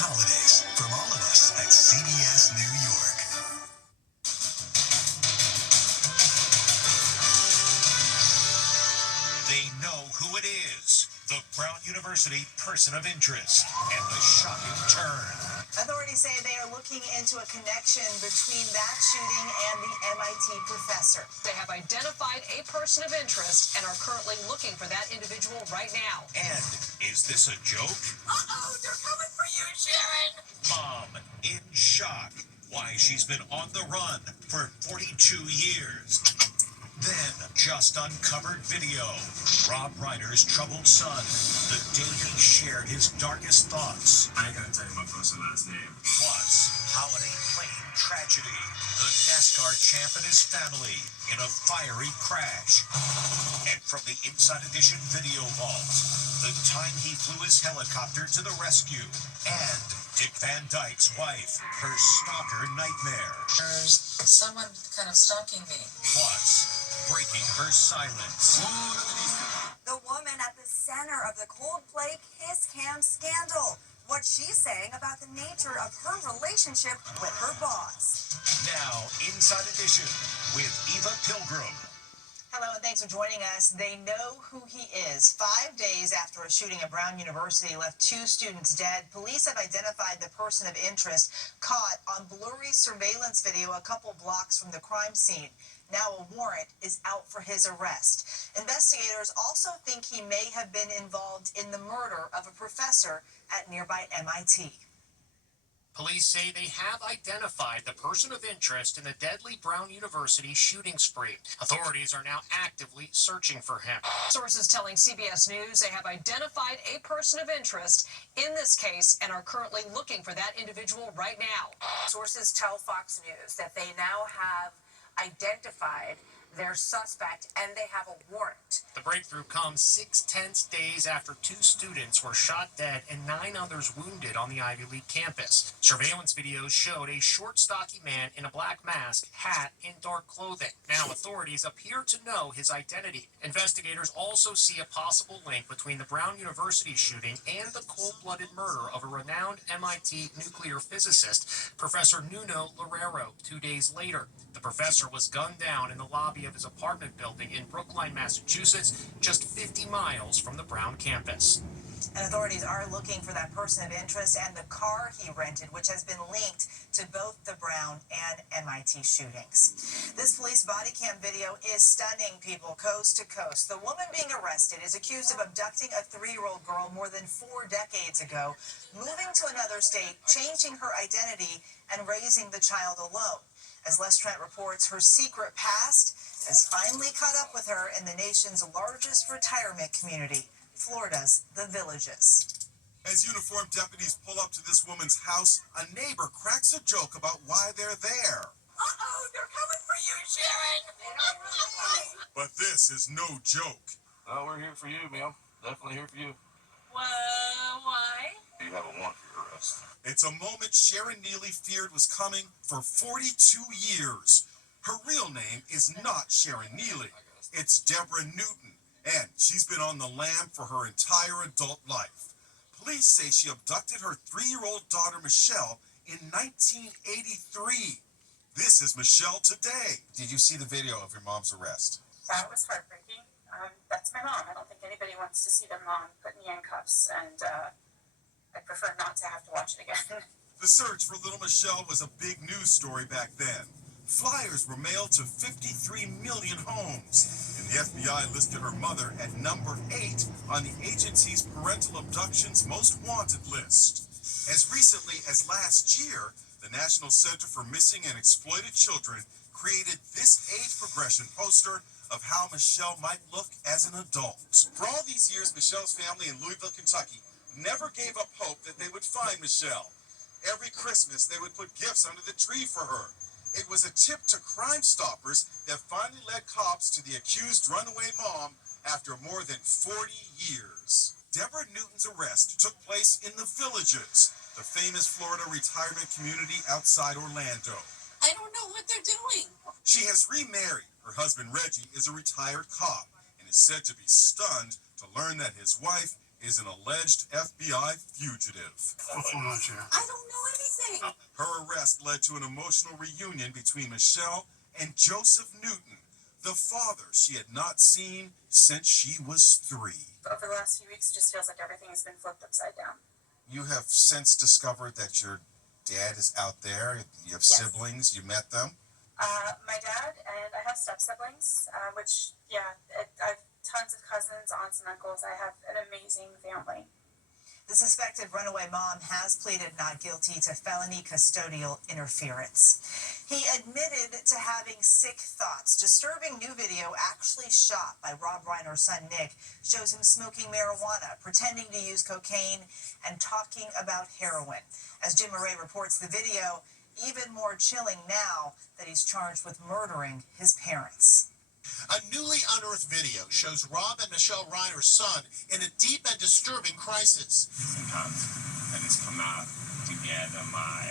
holidays from all of us at CBS New York. They know who it is. The Brown University person of interest and the shocking turn. Authorities say they are looking into a connection between that shooting and the MIT professor. They have identified a person of interest and are currently looking for that individual right now. And is this a joke? Uh-oh, they're coming for you, Sharon! Mom in shock. Why she's been on the run for 42 years. Then, just uncovered video. Rob Reiner's troubled son, the day he shared his darkest thoughts. I ain't gonna tell you my first and last name. Plus, holiday plane tragedy. The NASCAR champ and his family in a fiery crash. And from the Inside Edition video vault, the time he flew his helicopter to the rescue. And Dick Van Dyke's wife, her stalker nightmare. There's someone kind of stalking me. Plus, breaking her silence. The woman at the center of the Coldplay Kiss Cam scandal. What she's saying about the nature of her relationship with her boss. Now, Inside Edition with Eva Pilgrim. Hello, and thanks for joining us. They know who he is. 5 days after a shooting at Brown University left 2 students dead, police have identified the person of interest caught on blurry surveillance video a couple blocks from the crime scene. Now a warrant is out for his arrest. Investigators also think he may have been involved in the murder of a professor at nearby MIT. Police say they have identified the person of interest in the deadly Brown University shooting spree. Authorities are now actively searching for him. Sources telling CBS News they have identified a person of interest in this case and are currently looking for that individual right now. Sources tell Fox News that they now have identified their suspect and they have a warrant. The breakthrough comes 6 days after 2 students were shot dead and 9 others wounded on the Ivy League campus. Surveillance videos showed a short, stocky man in a black mask, hat, and dark clothing. Now authorities appear to know his identity. Investigators also see a possible link between the Brown University shooting and the cold-blooded murder of a renowned MIT nuclear physicist, Professor Nuno Loureiro, 2 days later. The professor was gunned down in the lobby of his apartment building in Brookline, Massachusetts, just 50 miles from the Brown campus. And authorities are looking for that person of interest and the car he rented, which has been linked to both the Brown and MIT shootings. This police body cam video is stunning, people, coast to coast. The woman being arrested is accused of abducting a 3-year-old girl more than 4 decades ago, moving to another state, changing her identity, and raising the child alone. As Les Trent reports, her secret past has finally caught up with her in the nation's largest retirement community, Florida's The Villages. As uniformed deputies pull up to this woman's house, a neighbor cracks a joke about why they're there. Uh-oh, they're coming for you, Sharon! But this is no joke. Oh, we're here for you, ma'am. Definitely here for you. Why? You have a warrant for your arrest. It's a moment Sharon Neely feared was coming for 42 years. Her real name is not Sharon Neely. It's Deborah Newton, and she's been on the lam for her entire adult life. Police say she abducted her 3-year-old daughter, Michelle, in 1983. This is Michelle today. Did you see the video of your mom's arrest? That was heartbreaking. That's my mom. I don't think anybody wants to see their mom put in handcuffs, and I prefer not to have to watch it again. The search for little Michelle was a big news story back then. Flyers were mailed to 53 million homes, and the FBI listed her mother at number 8 on the agency's parental abductions most wanted list. As recently as last year, the National Center for Missing and Exploited Children created this age progression poster of how Michelle might look as an adult. For all these years, Michelle's family in Louisville, Kentucky never gave up hope that they would find Michelle. Every Christmas, they would put gifts under the tree for her. It was a tip to Crime Stoppers that finally led cops to the accused runaway mom after more than 40 years. Deborah Newton's arrest took place in The Villages, the famous Florida retirement community outside Orlando. I don't know what they're doing. She has remarried. Her husband, Reggie, is a retired cop and is said to be stunned to learn that his wife is an alleged FBI fugitive. What's going on, Sharon? I don't know anything. Her arrest led to an emotional reunion between Michelle and Joseph Newton, the father she had not seen since she was 3. Over the last few weeks, it just feels like everything has been flipped upside down. You have since discovered that your dad is out there. You have Yes. siblings. You met them. My dad and I have step-siblings, which, I've tons of cousins, aunts, and uncles. I have an amazing family. The suspected runaway mom has pleaded not guilty to felony custodial interference. He admitted to having sick thoughts. Disturbing new video actually shot by Rob Reiner's son Nick shows him smoking marijuana, pretending to use cocaine, and talking about heroin. As Jim Murray reports, the video even more chilling now that he's charged with murdering his parents. A newly unearthed video shows Rob and Michelle Reiner's son in a deep and disturbing crisis. Sometimes I just come out to gather my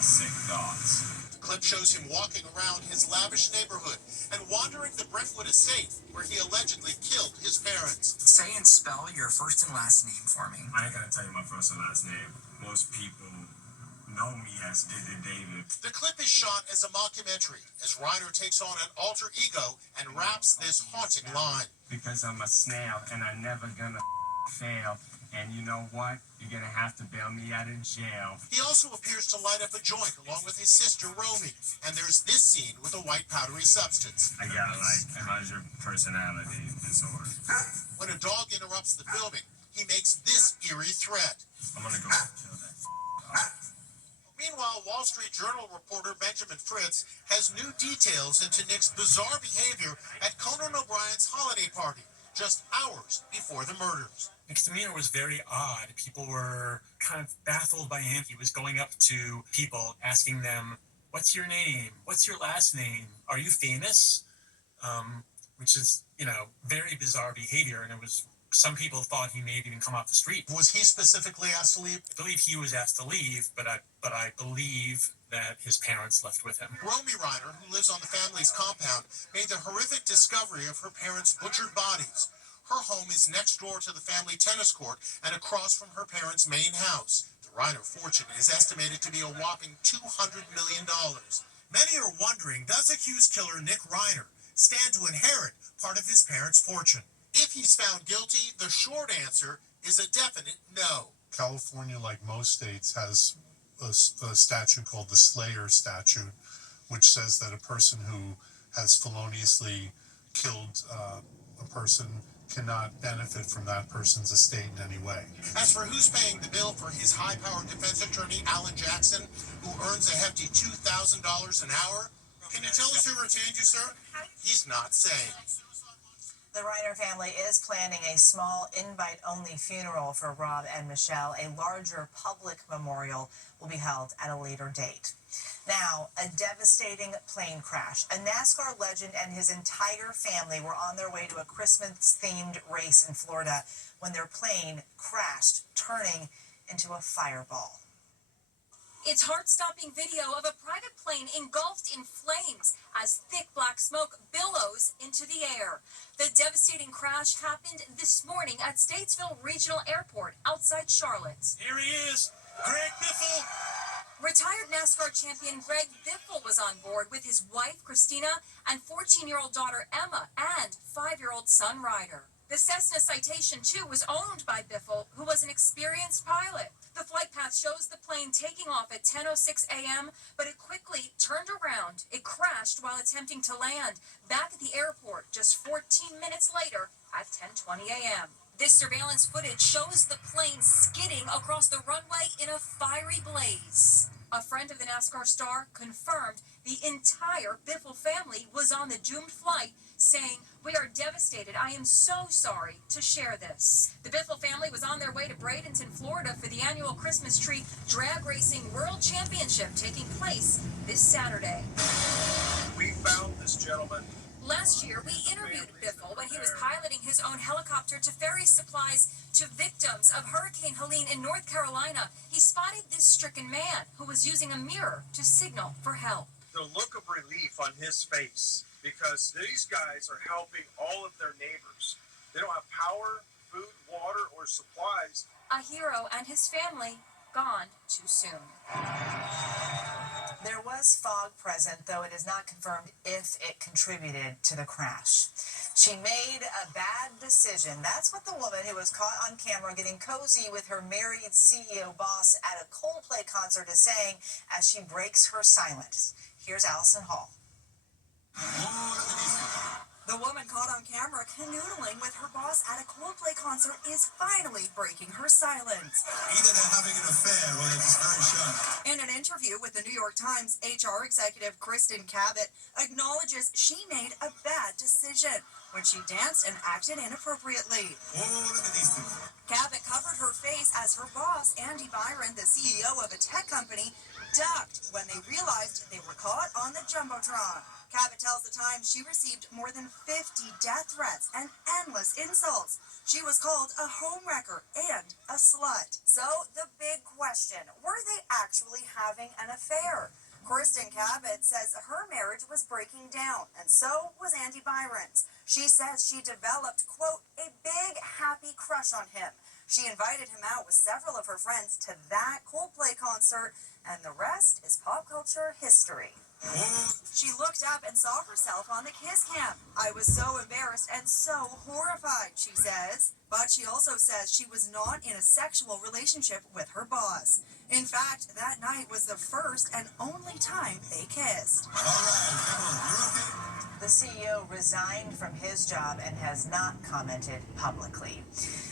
sick thoughts. The clip shows him walking around his lavish neighborhood and wandering the Brentwood estate where he allegedly killed his parents. Say and spell your first and last name for me. I ain't gonna tell you my first and last name. Most people know me as Diddy David. The clip is shot as a mockumentary as Reiner takes on an alter ego and raps this haunting line. Because I'm a snail and I'm never gonna fail. And you know what? You're gonna have to bail me out of jail. He also appears to light up a joint along with his sister Romy. And there's this scene with a white powdery substance. I got like 100 personality disorder. When a dog interrupts the filming, he makes this eerie threat. I'm gonna go kill that dog. Meanwhile, Wall Street Journal reporter Benjamin Fritz has new details into Nick's bizarre behavior at Conan O'Brien's holiday party, just hours before the murders. Nick's demeanor was very odd. People were kind of baffled by him. He was going up to people, asking them, "What's your name? What's your last name? Are you famous?" Which is, very bizarre behavior, and it was. Some people thought he may have even come off the street. Was he specifically asked to leave? I believe he was asked to leave, but I believe that his parents left with him. Romy Reiner, who lives on the family's compound, made the horrific discovery of her parents' butchered bodies. Her home is next door to the family tennis court and across from her parents' main house. The Reiner fortune is estimated to be a whopping $200 million. Many are wondering, does accused killer Nick Reiner stand to inherit part of his parents' fortune? If he's found guilty, the short answer is a definite no. California, like most states, has a statute called the Slayer statute, which says that a person who has feloniously killed a person cannot benefit from that person's estate in any way. As for who's paying the bill for his high-powered defense attorney, Alan Jackson, who earns a hefty $2,000 an hour, can you tell us who retained you, sir? He's not saying. The Reiner family is planning a small invite-only funeral for Rob and Michelle. A larger public memorial will be held at a later date. Now, a devastating plane crash. A NASCAR legend and his entire family were on their way to a Christmas-themed race in Florida when their plane crashed, turning into a fireball. It's heart-stopping video of a private plane engulfed in flames as thick black smoke billows into the air. The devastating crash happened this morning at Statesville Regional Airport outside Charlotte. Here he is, Greg Biffle. Retired NASCAR champion Greg Biffle was on board with his wife, Christina, and 14-year-old daughter, Emma, and 5-year-old son, Ryder. The Cessna Citation II was owned by Biffle, who was an experienced pilot. The flight path shows the plane taking off at 10:06 a.m., but it quickly turned around. It crashed while attempting to land back at the airport just 14 minutes later at 10:20 a.m. This surveillance footage shows the plane skidding across the runway in a fiery blaze. A friend of the NASCAR star confirmed the entire Biffle family was on the doomed flight, saying, "We are devastated. I am so sorry to share this." The Biffle family was on their way to Bradenton, Florida for the annual Christmas Tree Drag Racing World Championship taking place this Saturday. We found this gentleman. Last year, we interviewed Biffle when he was piloting his own helicopter to ferry supplies to victims of Hurricane Helene in North Carolina. He spotted this stricken man who was using a mirror to signal for help. The look of relief on his face, because these guys are helping all of their neighbors. They don't have power, water or supplies. A hero and his family gone too soon. There was fog present, though it is not confirmed if it contributed to the crash. She made a bad decision. That's what the woman who was caught on camera getting cozy with her married CEO boss at a Coldplay concert is saying as she breaks her silence. Here's Allison Hall. The woman caught on camera canoodling with her boss at a Coldplay concert is finally breaking her silence. Either they're having an affair or they're just very shy. In an interview with the New York Times, HR executive Kristen Cabot acknowledges she made a bad decision when she danced and acted inappropriately. Oh, look at these people. Cabot covered her face as her boss, Andy Byron, the CEO of a tech company, ducked when they realized they were caught on the Jumbotron. Cabot tells the Times she received more than 50 death threats and endless insults. She was called a homewrecker and a slut. So the big question, were they actually having an affair? Kristen Cabot says her marriage was breaking down, and so was Andy Byron's. She says she developed, quote, a big happy crush on him. She invited him out with several of her friends to that Coldplay concert, and the rest is pop culture history. She looked up and saw herself on the kiss cam. I was so embarrassed and so horrified, she says. But she also says she was not in a sexual relationship with her boss. In fact, that night was the first and only time they kissed. All right, come on, you okay? The CEO resigned from his job and has not commented publicly.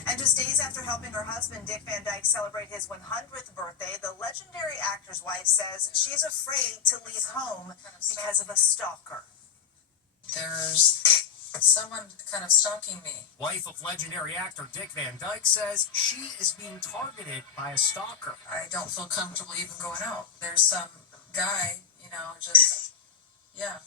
And just days after helping her husband, Dick Van Dyke, celebrate his 100th birthday, the legendary actor's wife says she's afraid to leave home because of a stalker. There's someone kind of stalking me. Wife of legendary actor Dick Van Dyke says she is being targeted by a stalker. I don't feel comfortable even going out. There's some guy, just, yeah.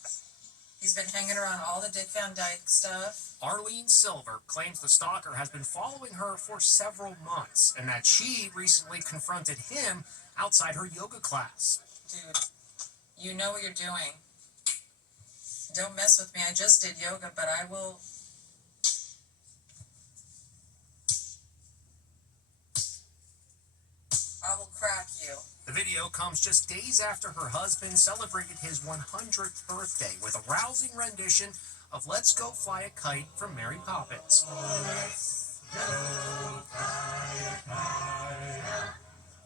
He's been hanging around all the Dick Van Dyke stuff. Arlene Silver claims the stalker has been following her for several months and that she recently confronted him outside her yoga class. Dude, you know what you're doing. Don't mess with me. I just did yoga, but I will crack you. The video comes just days after her husband celebrated his 100th birthday with a rousing rendition of Let's Go Fly a Kite from Mary Poppins. Let's go fly a kite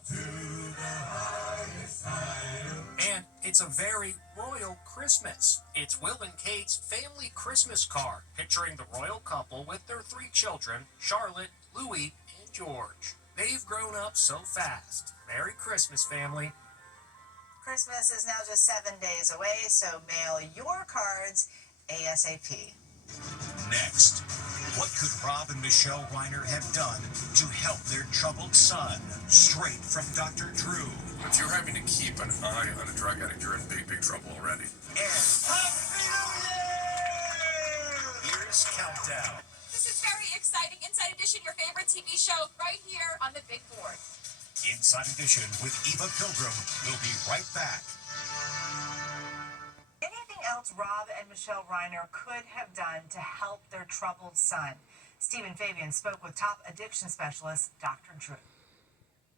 to the highest height. And it's a very royal Christmas. It's Will and Kate's family Christmas card, picturing the royal couple with their 3 children, Charlotte, Louis, and George. They've grown up so fast. Merry Christmas, family. Christmas is now just 7 days away, so mail your cards ASAP. Next, what could Rob and Michelle Reiner have done to help their troubled son? Straight from Dr. Drew. If you're having to keep an eye on a drug addict, you're in big, big trouble already. And Happy New Year! Here's Countdown. This is very exciting. Inside Edition, your favorite TV show, right here on the big board. Inside Edition with Eva Pilgrim. We'll be right back. Anything else Rob and Michelle Reiner could have done to help their troubled son? Stephen Fabian spoke with top addiction specialist Dr. Drew.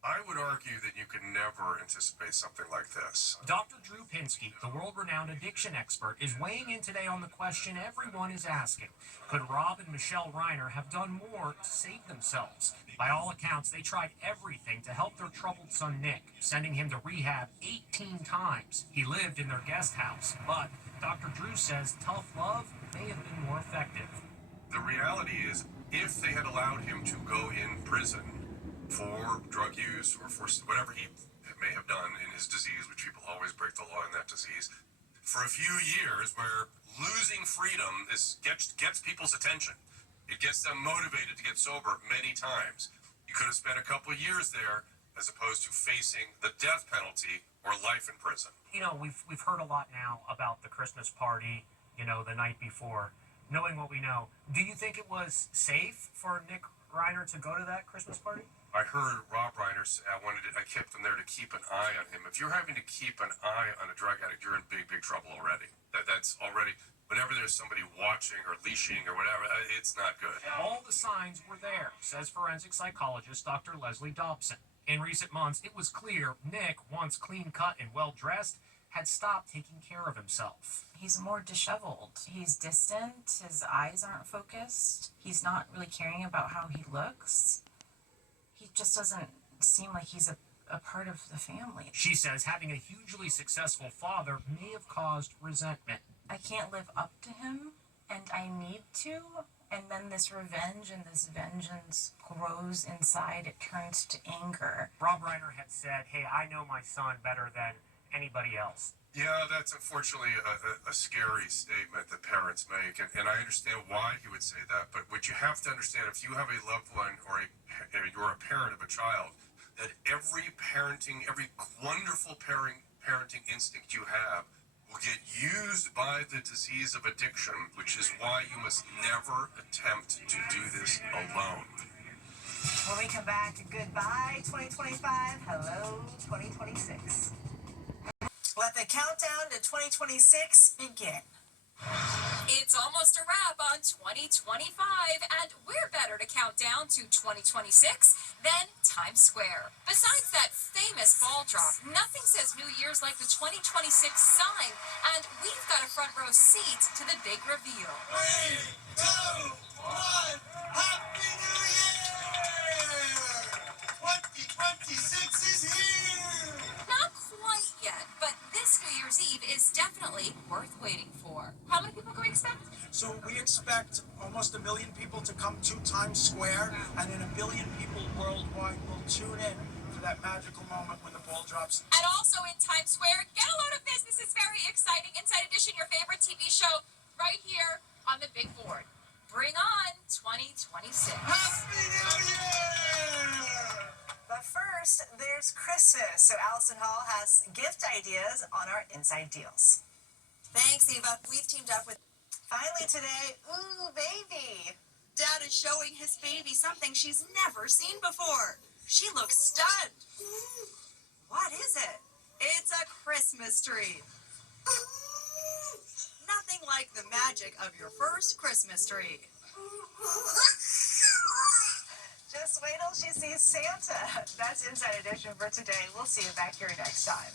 I would argue that you could never anticipate something like this. Dr. Drew Pinsky, the world-renowned addiction expert, is weighing in today on the question everyone is asking. Could Rob and Michelle Reiner have done more to save themselves? By all accounts, they tried everything to help their troubled son Nick, sending him to rehab 18 times. He lived in their guest house, but Dr. Drew says tough love may have been more effective. The reality is, if they had allowed him to go in prison for drug use or for whatever he may have done in his disease, which people always break the law in that disease, for a few years where losing freedom gets people's attention. It gets them motivated to get sober many times. You could have spent a couple of years there as opposed to facing the death penalty or life in prison. We've heard a lot now about the Christmas party, the night before. Knowing what we know, do you think it was safe for Nick Reiner to go to that Christmas party? I heard Rob Reiner say I kept them there to keep an eye on him. If you're having to keep an eye on a drug addict, you're in big trouble already. That's already, whenever there's somebody watching or leashing or whatever, it's not good. All the signs were there, says forensic psychologist Dr. Leslie Dobson. In recent months, it was clear Nick, once clean-cut and well-dressed, had stopped taking care of himself. He's more disheveled. He's distant. His eyes aren't focused. He's not really caring about how he looks. He just doesn't seem like he's a part of the family. She says having a hugely successful father may have caused resentment. I can't live up to him, and I need to. And then this revenge and this vengeance grows inside. It turns to anger. Rob Reiner had said, hey, I know my son better than anybody else. Yeah, that's unfortunately a scary statement that parents make, and I understand why he would say that, but what you have to understand, if you have a loved one or you're a parent of a child, that every wonderful parenting instinct you have will get used by the disease of addiction, which is why you must never attempt to do this alone. When we come back, goodbye 2025, hello 2026. Let the countdown to 2026 begin. It's almost a wrap on 2025, and we're better to count down to 2026 than Times Square. Besides that famous ball drop, nothing says New Year's like the 2026 sign, and we've got a front row seat to the big reveal. 3, 2, 1, Happy New Year! 2026 is here! Not quite yet, but this New Year's Eve is definitely worth waiting for. How many people can we expect? So we expect almost 1 million people to come to Times Square, and then 1 billion people worldwide will tune in for that magical moment when the ball drops. And also in Times Square, get a load of this. This is very exciting. Inside Edition, your favorite TV show, right here on the big board. Bring on 2026. Happy New Year! But first, there's Christmas. So Allison Hall has gift ideas on our Inside Deals. Thanks, Eva. We've teamed up with... Finally today, ooh, baby. Dad is showing his baby something she's never seen before. She looks stunned. What is it? It's a Christmas tree. Nothing like the magic of your first Christmas tree. Just wait till she sees Santa. That's Inside Edition for today. We'll see you back here next time.